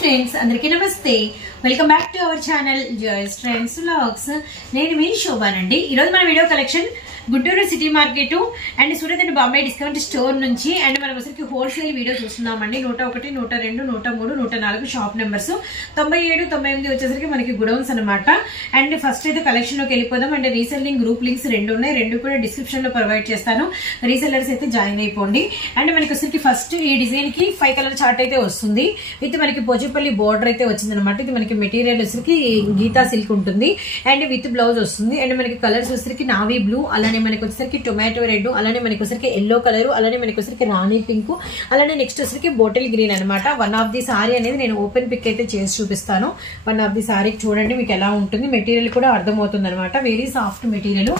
Friends అందరికీ నమస్తే welcome back to our channel joys trends vlogs నేను మీ శోభానండి ఈ రోజు మన video collection Guntur city market and Surat and Bombay discount store నుంచి అండ్ మనం ఒకసారి హోల్సేల్ వీడియో చూస్తున్నామండి 101 102 103 104 షాప్ నెంబర్స్ 97 98 వచ్చేసరికి మనకి గుడౌన్స్ అన్నమాట అండ్ ఫస్ట్ అయితే కలెక్షన్ లోకి వెళ్ళిపోదాం అండ్ రీసెల్లింగ్ గ్రూప్ లింక్స్ రెండు ఉన్నాయి రెండు కూడా డిస్క్రిప్షన్ లో ప్రొవైడ్ చేస్తాను రీసెల్లర్స్ అయితే జాయిన్ అయిపోండి అండ్ మనకి వచ్చేసరికి ఫస్ట్ ఈ డిజైన్ కి 5 కలర్ చార్ట్ అయితే వస్తుంది విత్ మనకి పోచంపల్లి బోర్డర్ అయితే వచ్చింది అనమాట ఇది మనకి మెటీరియల్ వచ్చేసరికి గీతా సిల్క్ ఉంటుంది అండ్ విత్ బ్లౌజ్ వస్తుంది అండ్ మనకి కలర్స్ వచ్చేసరికి నావీ బ్లూ అలానే మనకి వచ్చేసరికి టొమాటో రెడ్ అలానే మనకి వచ్చేసరికి ఎల్లో కలర్ అలానే మనకి వచ్చేసరికి రాణి పింక్ అలానే నెక్స్ట్ వచ్చేసరికి బాటిల్ గ్రీన్ అనమాట వన్ ఆఫ్ ది సారీ అనేది నేను ఓపెన్ పిక్ అయితే చేసి చూపిస్తాను వన్ ఆఫ్ ది సారీ చూడండి మీకు ఎలా ఉంటుంది మెటీరియల్ కూడా అర్థమవుతుంది అనమాట very soft material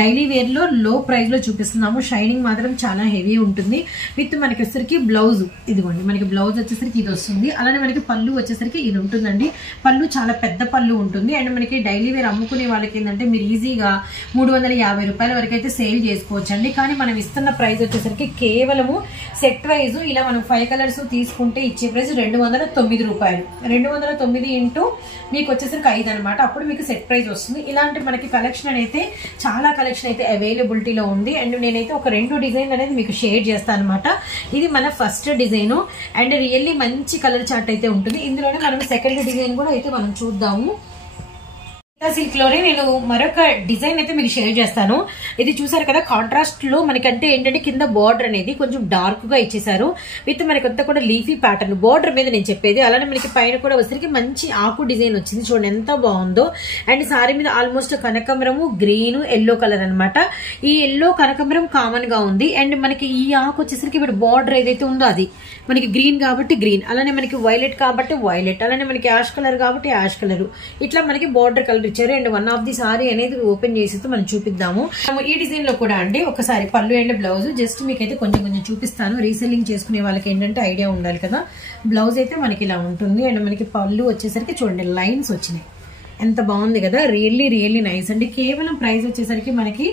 daily wear లో లో ప్రైస్ లో చూపిస్తున్నాము షైనింగ్ మాత్రం చాలా హెవీ ఉంటుంది విత్ మనకి వచ్చేసరికి బ్లౌజ్ ఇదిగోండి మనకి బ్లౌజ్ వచ్చేసరికి ఇది వస్తుంది అలానే మనకి పళ్ళు వచ్చేసరికి ఇది ఉంటుందండి పళ్ళు చాలా పెద్ద పళ్ళు ఉంటుంది అండ్ మనకి డైలీ వేర్ అమ్ముకునే వాళ్ళకి ఏంటంటే మీరు ఈజీగా 350 రూపాయల వరకు అయితే సేల్ చేసుకోవచ్చు అండి కానీ మనం ఇస్తున్న ప్రైస్ వచ్చేసరికి కేవలము సెట్ వైజ్ ఇలా మనం 5 కలర్స్ తీసుకుంటే ఇచ్చే ప్రైస్ 209 రూపాయలు 209 ఇంటూ మీకు వచ్చేసరికి 5 అనమాట అప్పుడు మీకు సెట్ ప్రైస్ వస్తుంది ఇలాంటి మనకి కలెక్షన్ అయితే చాలా కలెక్షన్ అయితే అవైలబిలిటీలో ఉంది అండ్ నేనైతే ఒక 2 డిజైన్ అనేది మీకు షేర్ చేస్తాను అనమాట ఇది మన ఫస్ట్ డిజైన్ అండ్ రియల్లీ మంచి కలర్ చార్ట్ అయితే ఉంటుంది ఇందులోనే మనం సెకండ్ డిజైన్ కూడా అయితే మనం చూద్దాము సిల్క్ లోనే నేను మరొక డిజైన్ అయితే మీకు షేర్ చేస్తాను ఇది చూసారు కదా కాంట్రాస్ట్ లో మనకంటే ఏంటంటే కింద బార్డర్ అనేది కొంచెం డార్క్ గా ఇచ్చేసారు విత్ మనకంతా కూడా లీఫీ ప్యాటర్న్ బార్డర్ మీద నేను చెప్పేది అలానే మనకి పైన కూడా వచ్చరికి మంచి ఆకు డిజైన్ వచ్చింది చూడండి ఎంత బాగుందో అండ్ సారీ మీద ఆల్మోస్ట్ కనకాంబరము గ్రీన్ ఎల్లో కలర్ అనమాట ఈ ఎల్లో కనకాంబరం కామన్ గా ఉంది అండ్ మనకి ఈ ఆకు వచ్చేసరికి ఇప్పుడు బార్డర్ ఏదైతే ఉందో అది మనకి గ్రీన్ కాబట్టి గ్రీన్ అలానే మనకి వైలెట్ కాబట్టి వైలెట్ అలానే మనకి యాష్ కలర్ కాబట్టి యాష్ కలర్ ఇట్లా మనకి బార్డర్ కలర్ ఇచ్చారు and one of the sorry అనేది ఓపెన్ చేసి మనం చూపిద్దాము ఈ డిజైన్ లో కూడా అండి ఒకసారి పళ్ళు అండ్ బ్లౌజ్ జస్ట్ మీకైతే కొంచెం చూపిస్తాను రీసెల్లింగ్ చేసుకునే వాళ్ళకి ఏంటంటే ఐడియా ఉండాలి కదా బ్లౌజ్ అయితే మనకి ఇలా ఉంటుంది అండ్ మనకి పళ్ళు వచ్చేసరికి చూడండి లైన్స్ వచ్చినాయి ఎంత బాగుంది కదా రియల్లీ నైస్ అండి కేవలం ప్రైస్ వచ్చేసరికి మనకి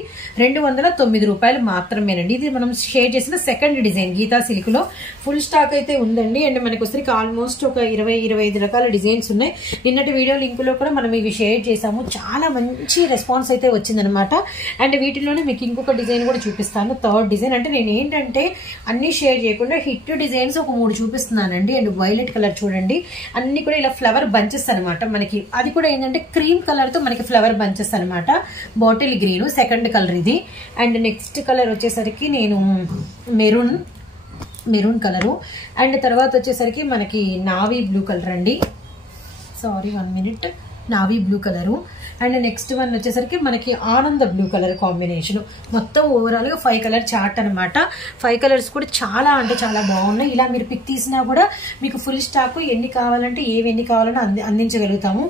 209 రూపాయలు మాత్రమేనండి ఇది మనం షేర్ చేసిన సెకండ్ డిజైన్ గీతా సిల్క్ లో ఫుల్ స్టాక్ అయితే ఉందండి అండ్ మనకి వచ్చరికి ఆల్మోస్ట్ ఒక 20-25 రకాల డిజైన్స్ ఉన్నాయి నిన్నటి వీడియో లింక్ లో కూడా మనం ఇవి షేర్ చేసాము చాలా మంచి రెస్పాన్స్ అయితే వచ్చిందనమాట అండ్ వీటిలోనే మీకు ఇంకొక డిజైన్ కూడా చూపిస్తాను థర్డ్ డిజైన్ అంటే నేను ఏంటంటే అన్ని షేర్ చేయకుండా హిట్ డిజైన్స్ ఒక 3 చూపిస్తున్నానండి అండ్ వైలెట్ కలర్ చూడండి అన్ని కూడా ఇలా ఫ్లవర్ బంచెస్ అనమాట మనకి అది కూడా ఏంటంటే క్రీమ్ కలర్ తో మనకి ఫ్లవర్ బంచెస్ అనమాట బాటిల్ గ్రీన్ సెకండ్ కలర్ ఇది అండ్ నెక్స్ట్ కలర్ వచ్చేసరికి నేను మెరూన్ కలరు అండ్ తర్వాత వచ్చేసరికి మనకి నావీ బ్లూ కలర్ అండి sorry 1 minute navy blue colour and next one వచ్చేసరికి మనకి ఆనంద బ్లూ కలర్ కాంబినేషన్ మొత్తం ఓవరాల్ గా 5 కలర్ చార్ట్ అనమాట 5 కలర్స్ కూడా చాలా అంటే చాలా బాగున్నాయి ఇలా మీరు పిక్ తీసినా కూడా మీకు ఫుల్ స్టాక్ ఎన్ని కావాలంటే ఎన్ని కావాలంటే అందించగలుగుతాము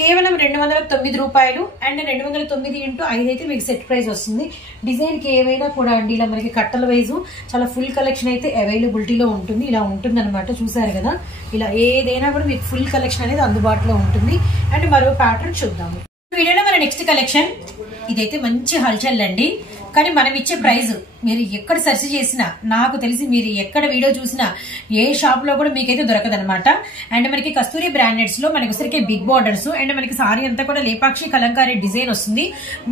కేవలం 209 రూపాయలు అండ్ 209 ఇంటూ 5 అయితే మీకు సెట్ ప్రైస్ వస్తుంది డిజైన్ కి ఏవైనా కూడా అండి ఇలా మనకి కట్టల వైజు చాలా ఫుల్ కలెక్షన్ అయితే అవైలబిలిటీలో ఉంటుంది ఇలా ఉంటుంది అనమాట చూసారు కదా ఇలా ఏదైనా కూడా మీకు ఫుల్ కలెక్షన్ అనేది అందుబాటులో ఉంటుంది అండ్ మరో ప్యాటర్న్ చూద్దాము వీడియోలో మన నెక్స్ట్ కలెక్షన్ ఇదైతే మంచి హల్చల్ అండి కానీ మనం ఇచ్చే ప్రైస్ మీరు ఎక్కడ సెర్చ్ చేసినా నాకు తెలిసి మీరు ఎక్కడ వీడియో చూసినా ఏ షాప్ లో కూడా మీకైతే దొరకదనమాట అండ్ మనకి కస్తూరి బ్రాండెడ్స్ లో మనకి వచ్చరికి బిగ్ బార్డర్స్ అండ్ మనకి సారీ అంతా కూడా లేపాక్షి కలంకారీ డిజైన్ వస్తుంది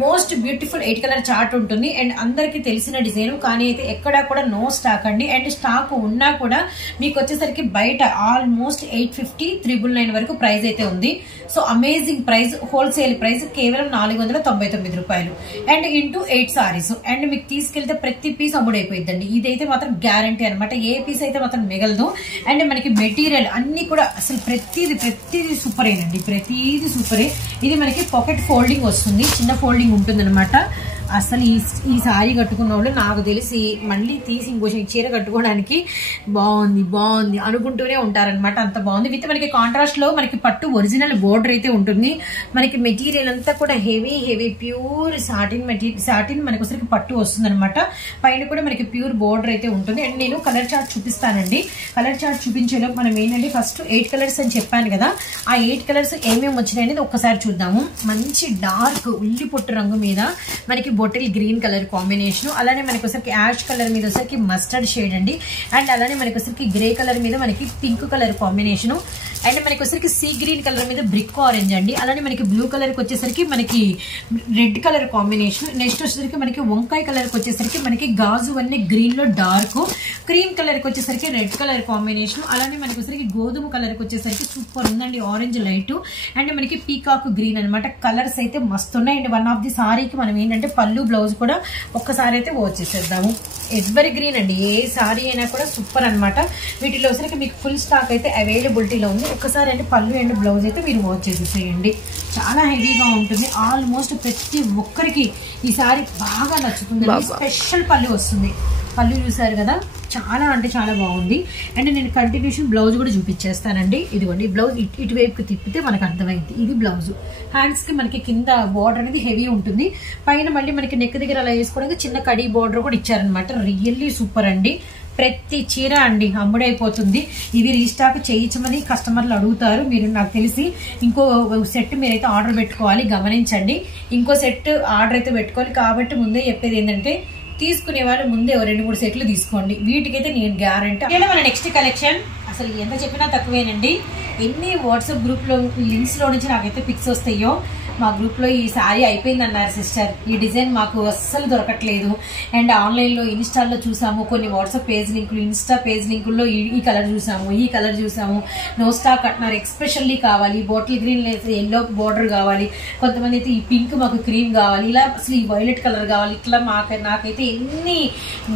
మోస్ట్ బ్యూటిఫుల్ 8 కలర్ చార్ట్ ఉంటుంది అండ్ అందరికి తెలిసిన డిజైన్ కానీ అయితే ఎక్కడా కూడా నో స్టాక్ అండి అండ్ స్టాక్ ఉన్నా కూడా మీకు వచ్చేసరికి బయట ఆల్మోస్ట్ 850 399 వరకు ప్రైస్ అయితే ఉంది so amazing price wholesale price కేవలం 499 రూపాయలు అండ్ ఇంటూ 8 సారీస్ అండ్ మీకు తీసుకెళ్తే ప్రతి పీస్ అమ్ముడైపోయిందండి ఇదైతే మాత్రం గ్యారంటీ అనమాట ఏ పీస్ అయితే మాత్రం మిగలదు అండ్ మనకి మెటీరియల్ అన్ని కూడా అసలు ప్రతిదీ సూపరేనండి ప్రతిదీ సూపరే ఇది మనకి పాకెట్ ఫోల్డింగ్ వస్తుంది చిన్న ఫోల్డింగ్ ఉంటుంది అనమాట అసలు ఈ సారీ కట్టుకున్న వాళ్ళు నాకు తెలిసి మళ్ళీ తీసి ఇంకో చీర కట్టుకోవడానికి బాగుంది అనుకుంటూనే ఉంటారనమాట అంత బాగుంది విత్ మనకి కాంట్రాస్ట్ లో మనకి పట్టు ఒరిజినల్ బోర్డర్ అయితే ఉంటుంది మనకి మెటీరియల్ అంతా కూడా హెవీ ప్యూర్ సాటిన్ మనకి ఒకసారి పట్టు వస్తుంది అనమాట పైన కూడా మనకి ప్యూర్ బోర్డర్ అయితే ఉంటుంది అండ్ నేను కలర్ చార్ట్ చూపిస్తానండి కలర్ చార్ట్ చూపించేలో మనం ఏంటంటే ఫస్ట్ 8 కలర్స్ అని చెప్పాను కదా ఆ 8 కలర్స్ ఏమేమి వచ్చినాయి అనేది ఒక్కసారి చూద్దాము మంచి డార్క్ ఉల్లి పొట్టు రంగు మీద మనకి బాటిల్ గ్రీన్ కలర్ కాంబినేషన్ అలానే మనకి ఒకసారి యాష్ కలర్ మీద ఒకసారి మస్టర్డ్ షేడ్ అండి అండ్ అలానే మనకి ఒకసారి గ్రే కలర్ మీద మనకి పింక్ కలర్ కాంబినేషన్ అండ్ మనకి వచ్చేసరికి సీ గ్రీన్ కలర్ మీద బ్రిక్ ఆరెంజ్ అండి. అలానే మనకి బ్లూ కలర్ కి వచ్చేసరికి మనకి రెడ్ కలర్ కాంబినేషన్. నెక్స్ట్ వచ్చేసరికి మనకి వంకాయ కలర్ కి వచ్చేసరికి మనకి గాజు అన్ని గ్రీన్ లో డార్క్, క్రీమ్ కలర్ కి వచ్చేసరికి రెడ్ కలర్ కాంబినేషన్. అలానే మనకి వచ్చేసరికి గోధుమ కలర్ కి వచ్చేసరికి సూపర్ ఉందండి ఆరెంజ్ లైట్. అండ్ మనకి పీకాక్ గ్రీన్ అనమాట. కలర్స్ అయితే మస్తు ఉన్నాయి. అండ్ వన్ ఆఫ్ ది సారీకి మనం ఏంటంటే పళ్ళు బ్లౌజ్ కూడా ఒక్కసారి అయితే వచ్చేసేద్దాము. ఎవరి గ్రీన్ అండి, ఏ సారీ అయినా కూడా సూపర్ అనమాట. వీటిలో వచ్చరికి మీకు ఫుల్ స్టాక్ అయితే అవైలబిలిటీలో ఉంది. ఒక్కసారి అంటే పళ్ళు అండ్ బ్లౌజ్ అయితే మీరు వాచ్ చేసేసేయండి. చాలా హెవీగా ఉంటుంది. ఆల్మోస్ట్ ప్రతి ఒక్కరికి ఈ సారీ బాగా నచ్చుతుంది. స్పెషల్ పళ్ళు వస్తుంది. పళ్ళు చూసారు కదా, చాలా అంటే చాలా బాగుంది. అండ్ నేను కంటిన్యూషన్ బ్లౌజ్ కూడా చూపించేస్తానండి. ఇదిగోండి బ్లౌజ్ ఇటువైపుకి తిప్పితే మనకు అర్థమైంది. ఇది బ్లౌజ్. హ్యాండ్స్ కి మనకి కింద బార్డర్ అనేది హెవీ ఉంటుంది. పైన మళ్ళీ మనకి నెక్ దగ్గర అలా వేసుకోవడానికి చిన్న కడీ బార్డర్ కూడా ఇచ్చారనమాట. రియల్లీ సూపర్ అండి. ప్రతి చీర అండి అమ్ముడైపోతుంది. ఇవి రీస్టాక్ చేయించమని కస్టమర్లు అడుగుతారు. మీరు నాకు తెలిసి ఇంకో సెట్ మీరైతే ఆర్డర్ పెట్టుకోవాలి. గమనించండి, ఇంకో సెట్ ఆర్డర్ అయితే పెట్టుకోవాలి. కాబట్టి ముందే చెప్పేది ఏంటంటే తీసుకునే వాళ్ళు ముందే 2-3 సెట్లు తీసుకోండి. వీటికైతే నేను గ్యారంటీ. మన నెక్స్ట్ కలెక్షన్ అసలు ఎంత చెప్పినా తక్కువేనండి. ఎన్ని వాట్సాప్ గ్రూప్ లో లింక్స్ లో నుంచి నాకైతే పిక్స్ వస్తాయో, మా గ్రూప్ లో ఈ సారీ అయిపోయింది అన్నారు సిస్టర్. ఈ డిజైన్ మాకు అస్సలు దొరకట్లేదు. అండ్ ఆన్లైన్ లో ఇన్స్టాల్లో చూసాము, కొన్ని వాట్సాప్ పేజ్ లింకులు, ఇన్స్టా పేజ్ లింకుల్లో ఈ కలర్ చూసాము, ఈ కలర్ చూసాము, నో స్టాక్ అంటున్నారు. ఎక్స్పెషల్లీ కావాలి, బాటిల్ గ్రీన్ లేదా ఎల్లో బార్డర్ కావాలి, కొంతమంది అయితే ఈ పింక్ మాకు క్రీమ్ కావాలి, ఇలా అసలు ఈ వైలెట్ కలర్ కావాలి. ఇట్లా నాకైతే ఎన్ని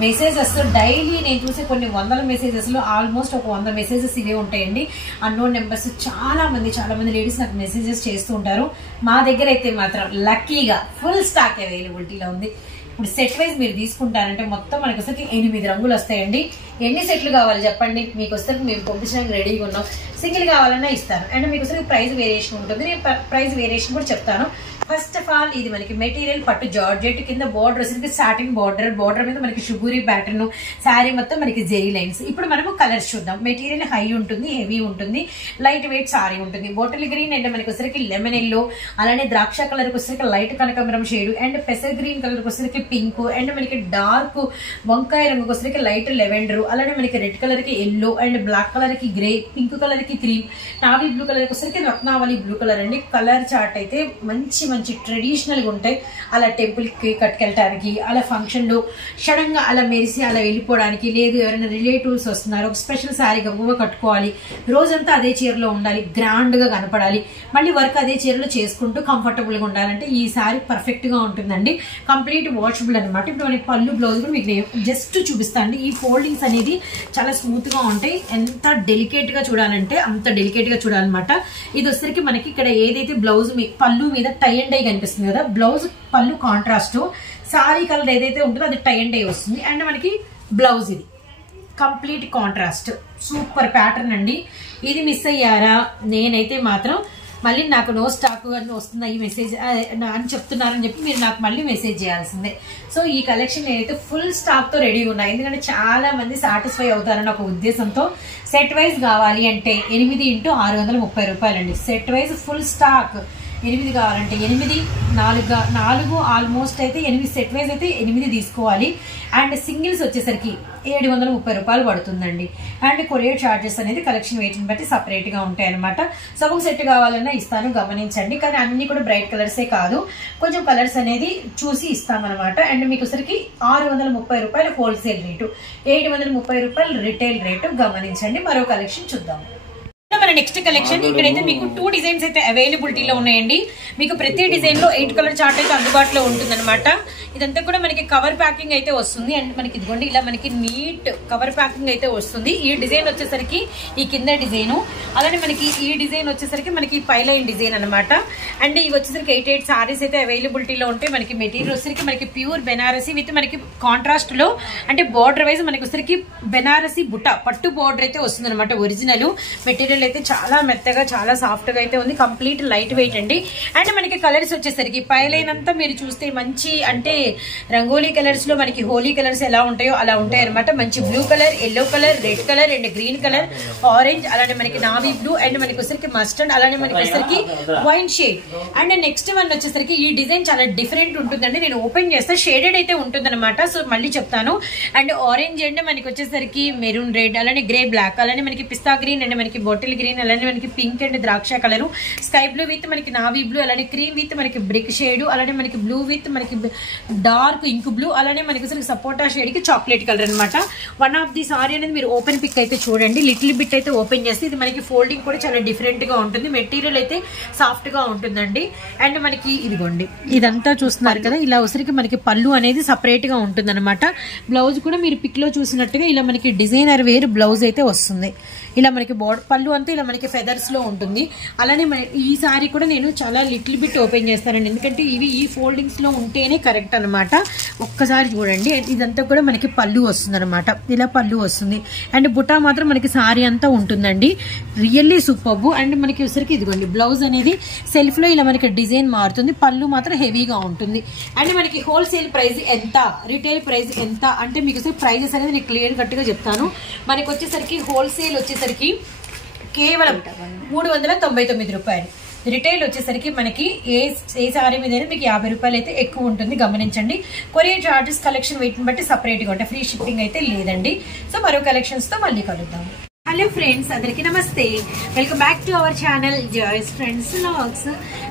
మెసేజెస్ డైలీ నేను చూసే కొన్ని వందల మెసేజెస్ లో ఆల్మోస్ట్ ఒక 100 మెసేజెస్ ఇవే ఉంటాయండి. అన్నోన్ నెంబర్స్ చాలా మంది లేడీస్ నాకు మెసేజెస్ చేస్తూ ఉంటారు. మా దగ్గర అయితే మాత్రం లక్కీగా ఫుల్ స్టాక్ అవైలబిలిటీలో ఉంది. ఇప్పుడు సెట్ వైజ్ మీరు తీసుకుంటారంటే మొత్తం మనకి వచ్చేసరికి 8 రంగులు వస్తాయండి. ఎన్ని సెట్లు కావాలి చెప్పండి, మీకు వచ్చేసరికి మేము పంపించడానికి రెడీగా ఉన్నాం. సింగిల్ కావాలన్నా ఇస్తాను. అండ్ మీకు వచ్చేసరికి ప్రైస్ వేరియేషన్ ఉంటుంది. నేను ప్రైస్ వేరియేషన్ కూడా చెప్తాను. ఫస్ట్ ఆఫ్ ఆల్ ఇది మనకి మెటీరియల్ పట్టు జార్జెట్, కింద బార్డర్ వచ్చేసరికి సాటిన్ బార్డర్ మీద మనకి షుగూరి ప్యాటర్న్, శారీ మొత్తం మనకి జెరీ లైన్స్. ఇప్పుడు మనము కలర్స్ చూద్దాం. మెటీరియల్ హై ఉంటుంది, హెవీ ఉంటుంది, లైట్ వెయిట్ సారీ ఉంటుంది. బాటిల్ గ్రీన్ అండ్ మనకి వచ్చేసరికి లెమన్ ఎల్లో, అలానే ద్రాక్ష కలర్ కి వచ్చేసరికి లైట్ కనకాంబరం షేడ్, అండ్ పెసర్ గ్రీన్ కలర్ కి వచ్చేసరికి పింక్, అండ్ మనకి డార్క్ వంకాయ రంగు వచ్చేసరికి లైట్ లెవెండర్, అలానే మనకి రెడ్ కలర్ కి ఎల్లో, అండ్ బ్లాక్ కలర్ కి గ్రే, పింక్ కలర్ కి క్రీమ్, నావీ బ్లూ కలర్ కి వచ్చేసరికి రత్నావళి బ్లూ కలర్ అండి. కలర్ చార్ట్ అయితే మంచి ట్రెడిషనల్ గా ఉంటాయి. అలా టెంపుల్ కి కట్టుకెళ్ళటానికి, అలా ఫంక్షన్ లో సడన్ గా అలా మెరిసి అలా వెళ్ళిపోవడానికి, లేదు ఎవరైనా రిలేటివ్స్ వస్తున్నారు ఒక స్పెషల్ శారీ గమ్ముగా కట్టుకోవాలి, రోజంతా అదే చీరలో ఉండాలి, గ్రాండ్ గా కనపడాలి, మళ్ళీ వర్క్ అదే చీరలో చేసుకుంటూ కంఫర్టబుల్ గా ఉండాలంటే ఈ శారీ పర్ఫెక్ట్ గా ఉంటుందండి. కంప్లీట్ వాషబుల్ అనమాట. ఇప్పుడు మనకి పళ్ళు బ్లౌజ్ కూడా మీకు జస్ట్ చూపిస్తాను. ఈ ఫోల్డింగ్స్ అనేది చాలా స్మూత్ గా ఉంటాయి. ఎంత డెలికేట్ గా చూడాలంటే అంత డెలికేట్ గా చూడాలన్నమాట. ఇది వచ్చరికి మనకి ఇక్కడ ఏదైతే బ్లౌజ్ పళ్ళు మీద టై అండ్ డై కనిపిస్తుంది కదా, బ్లౌజ్ పళ్ళు కాంట్రాస్ట్, సారీ కలర్ ఏదైతే ఉంటుందో అది టై అండ్ డై వస్తుంది. అండ్ మనకి బ్లౌజ్ ఇది కంప్లీట్ కాంట్రాస్ట్. సూపర్ ప్యాటర్న్ అండి. ఇది మిస్ అయ్యారా, నేనైతే మాత్రం మళ్ళీ నాకు నో స్టాక్ అని వస్తుంది ఈ మెసేజ్ అని చెప్తున్నారని చెప్పి మీరు నాకు మళ్ళీ మెసేజ్ చేయాల్సిందే. సో ఈ కలెక్షన్ నేనైతే ఫుల్ స్టాక్ తో రెడీగా ఉన్నా. ఎందుకంటే చాలా మంది సాటిస్ఫై అవుతారని ఒక ఉద్దేశంతో. సెట్ వైజ్ కావాలి అంటే 8 × 630 రూపాయలండి. Set wise full stock. 8 కావాలంటే 8, 4 ఆల్మోస్ట్ అయితే 8 సెట్ వైజ్ అయితే 8 తీసుకోవాలి. అండ్ సింగిల్స్ వచ్చేసరికి 730 రూపాయలు పడుతుందండి. అండ్ కొరియర్ చార్జెస్ అనేది కలెక్షన్ వెయిట్ ని బట్టి సపరేట్ గా ఉంటాయి అనమాట. సో ఒక సెట్ కావాలన్నా ఇస్తాను, గమనించండి. కానీ అన్ని కూడా బ్రైట్ కలర్సే కాదు, కొంచెం కలర్స్ అనేది చూసి ఇస్తామన్నమాట. అండ్ మీకు వచ్చరికి 630 రూపాయలు హోల్సేల్ రేటు, 730 రూపాయలు రిటైల్ రేటు, గమనించండి. మరో కలెక్షన్ చూద్దాం. మన నెక్స్ట్ కలెక్షన్ ఇక్కడైతే మీకు 2 డిజైన్స్ అయితే అవైలబిలిటీలో ఉన్నాయండి. మీకు ప్రతి డిజైన్ లో 8 కలర్ చార్ట్ అయితే అందుబాటులో ఉంటుంది అనమాట. ఇదంతా కూడా మనకి కవర్ ప్యాకింగ్ అయితే వస్తుంది. అండ్ మనకి ఇదిగోండి ఇలా మనకి నీట్ కవర్ ప్యాకింగ్ అయితే వస్తుంది. ఈ డిజైన్ వచ్చేసరికి ఈ కింద డిజైన్, అలానే మనకి ఈ డిజైన్ వచ్చేసరికి మనకి పైలైన్ డిజైన్ అనమాట. అండ్ ఇవి వచ్చేసరికి 8 సారీస్ అయితే అవైలబిలిటీలో ఉంటాయి. మనకి మెటీరియల్ వచ్చేసరికి మనకి ప్యూర్ బెనారసీ విత్ మనకి కాంట్రాస్ట్ లో, అంటే బార్డర్ వైజ్ మనకి వచ్చేసరికి బెనారసీ బుట్ట పట్టు బార్డర్ అయితే వస్తుంది అనమాట. ఒరిజినల్ మెటీరియల్ అయితే చాలా మెత్తగా చాలా సాఫ్ట్ గా అయితే ఉంది. కంప్లీట్ లైట్ వెయిట్ అండి. అండ్ మనకి కలర్స్ వచ్చేసరికి పైలైన్ అంతా మీరు చూస్తే మంచి అంటే రంగోలీ కలర్స్ లో మనకి హోలీ కలర్స్ ఎలా ఉంటాయో అలా ఉంటాయి అనమాట. మంచి blue colour, yellow colour, red colour and green colour, orange, అలానే మనకి నావీ బ్లూ, అండ్ మనకి వచ్చేసరికి మస్టర్డ్, అలానే మనకి వచ్చేసరికి wine shade. And next one వచ్చేసరికి ఈ డిజైన్ చాలా డిఫరెంట్ ఉంటుందండి. నేను ఓపెన్ చేస్తే షేడెడ్ అయితే ఉంటుంది అనమాట. సో మళ్ళీ చెప్తాను. అండ్ ఆరెంజ్ అండ్ మనకి వచ్చేసరికి మెరూన్ రెడ్, అలానే గ్రే బ్లాక్, అలానే మనకి పిస్తా గ్రీన్ అండ్ మనకి బాటిల్ గ్రీన్, అలానే మనకి పింక్ అండ్ ద్రాక్ష కలర్, స్కై బ్లూ విత్ మనకి నావీ బ్లూ, అలానే క్రీమ్ విత్ మనకి బ్రిక్ షేడ్, అలానే మనకి బ్లూ విత్ మనకి డార్క్ ఇంక్ బ్లూ, అలానే మనకి అసలు సపోటా షేడ్ కి చాక్లెట్ కలర్ అనమాట. వన్ ఆఫ్ ది సారీ అనేది మీరు ఓపెన్ పిక్ అయితే చూడండి. లిటిల్ బిట్ అయితే ఓపెన్ చేస్తే ఇది మనకి ఫోల్డింగ్ కూడా చాలా డిఫరెంట్ గా ఉంటుంది. మెటీరియల్ అయితే సాఫ్ట్ గా ఉంటుందండి. అండ్ మనకి ఇదిగోండి ఇదంతా చూస్తున్నారు కదా, ఇలా ఉసిరికి మనకి పళ్ళు అనేది సపరేట్ గా ఉంటుంది అనమాట. బ్లౌజ్ కూడా మీరు పిక్ లో చూసినట్టుగా ఇలా మనకి డిజైనర్ వేర్ బ్లౌజ్ అయితే వస్తుంది. ఇలా మనకి బోర్డర్ పళ్ళు అంతా ఇలా మనకి ఫెదర్స్ లో ఉంటుంది. అలానే ఈ సారీ కూడా నేను చాలా లిటిల్ బిట్ ఓపెన్ చేస్తానండి, ఎందుకంటే ఇవి ఈ ఫోల్డింగ్స్ లో ఉంటేనే కరెక్ట్ అనమాట. ఒక్కసారి చూడండి, ఇదంతా కూడా మనకి పళ్ళు వస్తుంది అనమాట. ఇలా పళ్ళు వస్తుంది. అండ్ బుటా మాత్రం మనకి సారీ అంతా ఉంటుందండి. Really superb. అండ్ మనకి ఉసరికి ఇదిగోండి బ్లౌజ్ అనేది సెల్ఫ్ లో ఇలా మనకి డిజైన్ మారుతుంది. పళ్ళు మాత్రం హెవీగా ఉంటుంది. అండ్ మనకి హోల్సేల్ ప్రైస్ ఎంత, రిటైల్ ప్రైస్ ఎంత అంటే మీకు ప్రైజెస్ అనేది నేను క్లియర్ కట్ గా చెప్తాను. మనకి వచ్చేసరికి హోల్సేల్ వచ్చేసరికి కేవలం 399 రూపాయలు. రిటైల్ వచ్చేసరికి మనకి ఏ సారీ మీద మీకు 50 రూపాయలు అయితే ఎక్కువ ఉంటుంది, గమనించండి. కొరియర్ చార్జెస్ కలెక్షన్ వెయిట్ బట్టి సపరేట్ గా ఉంటాయి, ఫ్రీ షిప్పింగ్ అయితే లేదండి. సో మరో కలెక్షన్స్ తో మళ్ళీ కలుద్దాం. హలో ఫ్రెండ్స్, అందరికీ నమస్తే. Welcome back to our channel Joy's friends vlogs.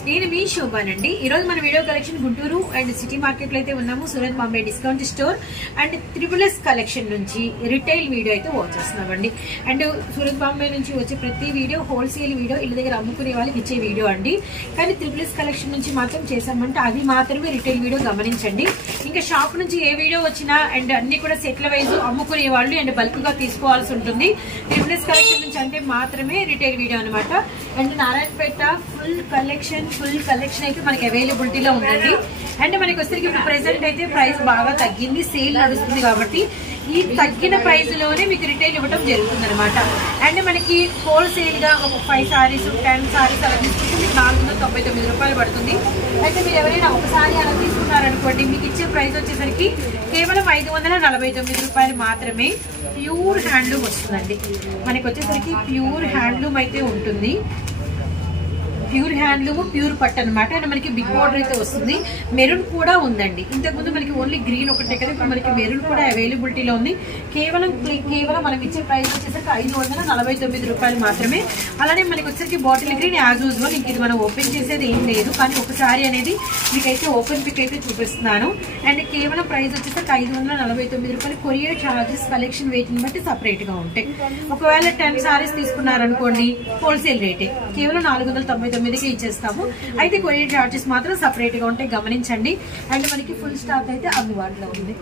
నేను మీ శోభానండి. ఈరోజు మన video collection Guntur and city market లో అయితే ఉన్నాము. Surat Bombay discount store and triple S collection నుంచి రిటైల్ వీడియో అయితే వాచ్ చేస్తున్నామండి. అండ్ సూరత్ బాంబే నుంచి వచ్చే ప్రతి వీడియో హోల్సేల్ వీడియో, ఇళ్ళ దగ్గర అమ్ముకునే వాళ్ళకి ఇచ్చే వీడియో అండి. కానీ త్రిబుల్ఎస్ కలెక్షన్ నుంచి మాత్రం చేసామంటే అది మాత్రమే రిటైల్ వీడియో, గమనించండి. ఇంకా షాప్ నుంచి ఏ వీడియో వచ్చినా అండ్ అన్ని కూడా సెట్ల వైజ్ అమ్ముకునే వాళ్ళు అండ్ బల్క్ గా తీసుకోవాల్సి ఉంటుంది. త్రిబుల్ఎస్ కలెక్షన్ నుంచి అంటే మాత్రమే రిటైల్ వీడియో అనమాట. అండ్ నారాయణపేట ఫుల్ కలెక్షన్ అయితే మనకి అవైలబిలిటీలో ఉందండి. అండ్ మనకి వచ్చేసరికి ఇప్పుడు ప్రెసెంట్ అయితే ప్రైస్ బాగా తగ్గింది, సేల్ నడుస్తుంది కాబట్టి ఈ తగ్గిన ప్రైస్ లోనే మీకు రిటైల్ ఇవ్వడం జరుగుతుంది అనమాట. అండ్ మనకి హోల్సేల్ గా ఒక 5 సారీస్ 10 సారీస్ అలా తీసుకుంటే మీకు 499 రూపాయలు పడుతుంది. అయితే మీరు ఎవరైనా ఒకసారి అలా తీసుకున్నారనుకోండి, మీకు ఇచ్చే ప్రైస్ వచ్చేసరికి కేవలం 549 రూపాయలు మాత్రమే. ప్యూర్ హ్యాండ్లూమ్ వస్తుందండి. మనకి వచ్చేసరికి ప్యూర్ హ్యాండ్లూమ్ అయితే ఉంటుంది. ప్యూర్ హ్యాండ్లూమ్, ప్యూర్ పట్టు అనమాట. అండ్ మనకి బిగ్ బార్డర్ అయితే వస్తుంది. మెరూన్ కూడా ఉందండి. ఇంతకుముందు మనకి ఓన్లీ గ్రీన్ ఒకటే కదా, ఇప్పుడు మనకి మెరూన్ కూడా అవైలబిలిటీలో ఉంది. కేవలం మనం ఇచ్చే ప్రైస్ వచ్చేసరికి 549 రూపాయలు మాత్రమే. అలానే మనకి వచ్చేసరికి బాటిల్ గ్రీన్ యాజ్ యూజువల్, ఇంక ఇది మనం ఓపెన్ చేసేది ఏం లేదు. కానీ ఒకసారి అనేది మీకైతే ఓపెన్ పిక్ అయితే చూపిస్తున్నాను. అండ్ కేవలం ప్రైస్ వచ్చేసరికి 549 రూపాయలు. కొరియర్ చార్జెస్ కలెక్షన్ వెయిట్ ని బట్టి సపరేట్ గా ఉంటాయి. ఒకవేళ 10 సారీస్ తీసుకున్నారనుకోండి, హోల్సేల్ రేటే కేవలం 499కి ఇచ్చేస్తాము. అయితే కొరియర్ చార్జెస్ మాత్రం సపరేట్ గా ఉంటాయి, గమనించండి. అండ్ మనకి ఫుల్ స్టాక్ అయితే అందుబాటులో ఉంది.